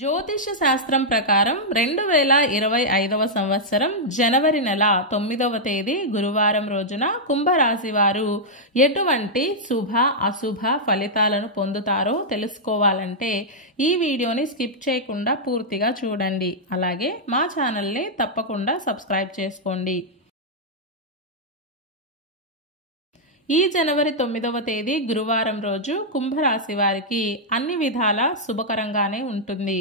జ్యోతిష శాస్త్రం ప్రకారం 2025వ సంవత్సరం జనవరి నెల 9వ తేదీ గురువారం రోజున కుంభరాశి వారు ఎటువంటి శుభ అశుభ ఫలితాలను పొందుతారో తెలుసుకోవాలంటే ఈ వీడియోని స్కిప్ చేయకుండా పూర్తిగా చూడండి. అలాగే మా ఛానల్ని తప్పకుండా సబ్స్క్రైబ్ చేసుకోండి. ఈ జనవరి 9వ తేదీ గురువారం రోజు కుంభరాశి వారికి అన్ని విధాల శుభకరంగానే ఉంటుంది.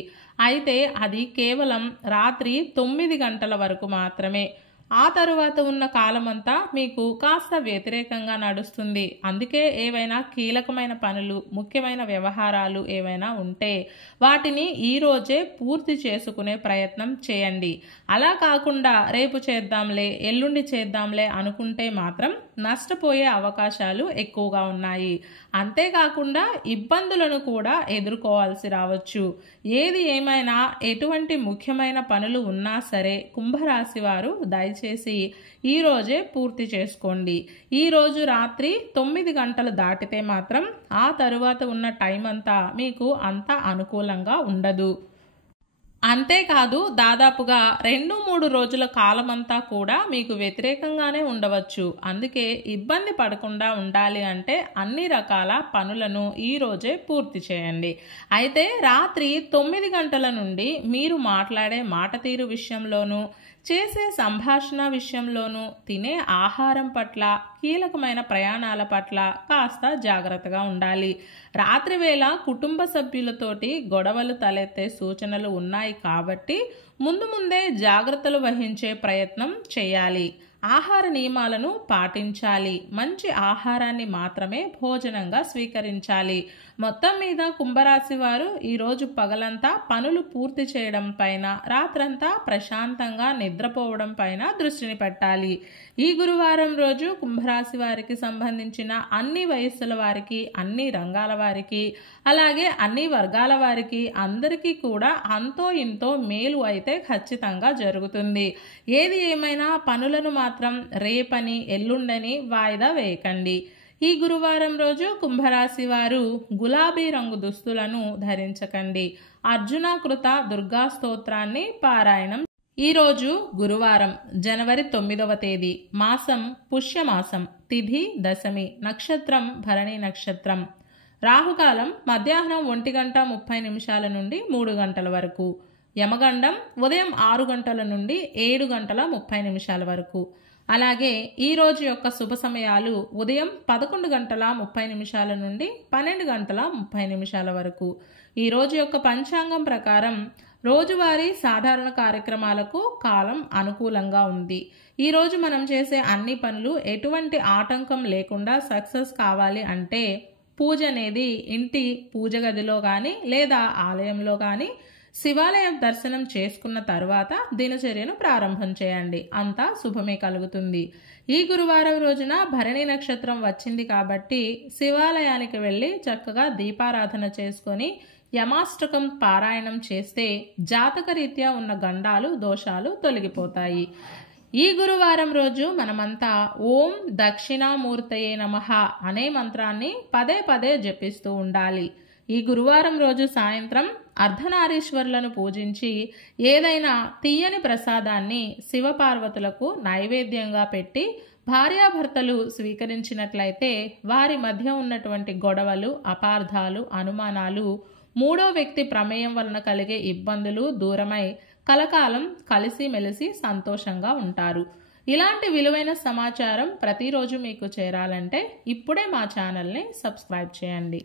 అయితే అది కేవలం రాత్రి 9 గంటల వరకు మాత్రమే. ఆ తరువాత ఉన్న కాలమంతా మీకు కాస్త వ్యతిరేకంగా నడుస్తుంది. అందుకే ఏవైనా కీలకమైన పనులు, ముఖ్యమైన వ్యవహారాలు ఏవైనా ఉంటే వాటిని ఈ రోజే పూర్తి చేసుకునే ప్రయత్నం చేయండి. అలా కాకుండా రేపు చేద్దాంలే, ఎల్లుండి చేద్దాంలే అనుకుంటే మాత్రం నష్టపోయే అవకాశాలు ఎక్కువగా ఉన్నాయి. అంతేకాకుండా ఇబ్బందులను కూడా ఎదుర్కోవాల్సి రావచ్చు. ఏది ఏమైనా ఎటువంటి ముఖ్యమైన పనులు ఉన్నా సరే కుంభరాశి వారు దయచేసి ఈ రోజే పూర్తి చేసుకోండి. ఈ రోజు రాత్రి 9 గంటలు దాటితే మాత్రం ఆ తరువాత ఉన్న టైం అంతా మీకు అంత అనుకూలంగా ఉండదు. అంతేకాదు దాదాపుగా 2-3 రోజుల కాలమంతా కూడా మీకు వ్యతిరేకంగానే ఉండవచ్చు. అందుకే ఇబ్బంది పడకుండా ఉండాలి అంటే అన్ని రకాల పనులను ఈ రోజే పూర్తి చేయండి. అయితే రాత్రి 9 గంటల నుండి మీరు మాట్లాడే మాట తీరు విషయంలోనూ, చేసే సంభాషణ విషయంలోనూ, తినే ఆహారం పట్ల, కీలకమైన ప్రయాణాల పట్ల కాస్త జాగ్రత్తగా ఉండాలి. రాత్రి వేళ కుటుంబ సభ్యులతోటి గొడవలు తలెత్తే సూచనలు ఉన్నాయి కాబట్టి ముందే జాగ్రత్తలు వహించే ప్రయత్నం చేయాలి. ఆహార నియమాలను పాటించాలి. మంచి ఆహారాన్ని మాత్రమే భోజనంగా స్వీకరించాలి. మొత్తం మీద కుంభరాశి వారు ఈరోజు పగలంతా పనులు పూర్తి చేయడం పైన, రాత్రంతా ప్రశాంతంగా నిద్రపోవడం పైన దృష్టిని పెట్టాలి. ఈ గురువారం రోజు కుంభరాశి వారికి సంబంధించిన అన్ని వయస్సుల వారికి, అన్ని రంగాల వారికి, అలాగే అన్ని వర్గాల వారికి అందరికీ కూడా అంతో ఇంతో మేలు అయితే ఖచ్చితంగా జరుగుతుంది. ఏది ఏమైనా పనులను మాత్రం రేపని, ఎల్లుండని వాయిదా వేయకండి. ఈ గురువారం రోజు కుంభరాశి వారు గులాబీ రంగు దుస్తులను ధరించకండి. అర్జునాకృత దుర్గా స్తోత్రాన్ని పారాయణం. ఈరోజు గురువారం జనవరి 9వ తేదీ, మాసం పుష్యమాసం, తిథి దశమి, నక్షత్రం భరణి నక్షత్రం, రాహుకాలం మధ్యాహ్నం 1:30 నుండి 3 గంటల వరకు, యమగండం ఉదయం 6 గంటల నుండి 7:30 వరకు. అలాగే ఈ రోజు యొక్క శుభ సమయాలు ఉదయం 11:30 నుండి 12:30 వరకు. ఈ రోజు యొక్క పంచాంగం ప్రకారం రోజువారీ సాధారణ కార్యక్రమాలకు కాలం అనుకూలంగా ఉంది. ఈ రోజు మనం చేసే అన్ని పనులు ఎటువంటి ఆటంకం లేకుండా సక్సెస్ కావాలి అంటే పూజ అనేది ఇంటి పూజ గదిలో కానీ లేదా ఆలయంలో కానీ శివాలయం దర్శనం చేసుకున్న తర్వాత దినచర్యను ప్రారంభం చేయండి. అంతా శుభమే కలుగుతుంది. ఈ గురువారం రోజున భరణి నక్షత్రం వచ్చింది కాబట్టి శివాలయానికి వెళ్ళి చక్కగా దీపారాధన చేసుకొని యమాష్టకం పారాయణం చేస్తే జాతకరీత్యా ఉన్న గండాలు, దోషాలు తొలగిపోతాయి. ఈ గురువారం రోజు మనమంతా ఓం దక్షిణామూర్తయే నమః అనే మంత్రాన్ని పదే జపిస్తూ ఉండాలి. ఈ గురువారం రోజు సాయంత్రం అర్ధనారీశ్వరులను పూజించి ఏదైనా తీయని ప్రసాదాన్ని శివపార్వతులకు నైవేద్యంగా పెట్టి భార్యాభర్తలు స్వీకరించినట్లయితే వారి మధ్య ఉన్నటువంటి గొడవలు, అపార్థాలు, అనుమానాలు, మూడో వ్యక్తి ప్రమేయం వలన కలిగే ఇబ్బందులు దూరమై కలకాలం కలిసిమెలిసి సంతోషంగా ఉంటారు. ఇలాంటి విలువైన సమాచారం ప్రతిరోజు మీకు చేరాలంటే ఇప్పుడే మా ఛానల్ని సబ్స్క్రైబ్ చేయండి.